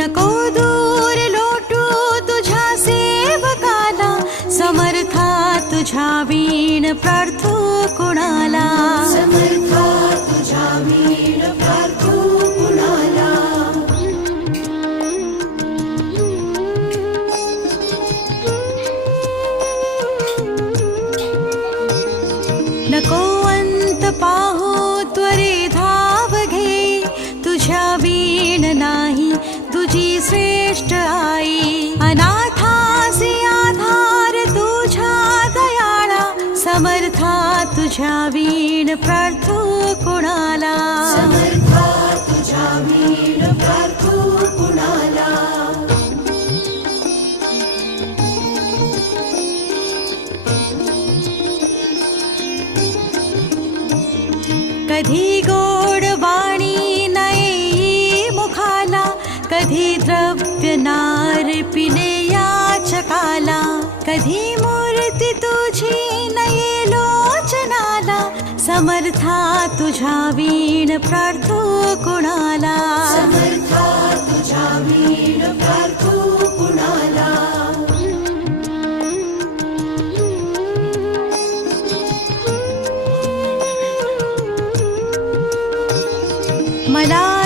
नको दूर लोटू तुझ्या सेवकाला, समर्था तुझ्या वीण प्रार्थू कुणाला, समर्था तुझ्या वीण प्रार्थू कुणाला. नको अंत पाहू त्वरे धाव घे, तुझ्या वीण नाही तुझी श्रेष्ठ आई. अनाथासी आधार तुझ्या दयाळा, समर्था तुझ्या वीण प्रार्थू कुणाला, समर्था तुझ्या वीण प्रार्थू कुणाला. कधी गोड वाणी नये मुखाला, कधी द्रव्य नार पिले याचकाला, कधी मूर्ती तुझी नये लोचनाला, समर्था तुझ्या वीण प्रार्थू कुणाला, समर्था तुझ्या वीण प्रार्थू कुणाला. मला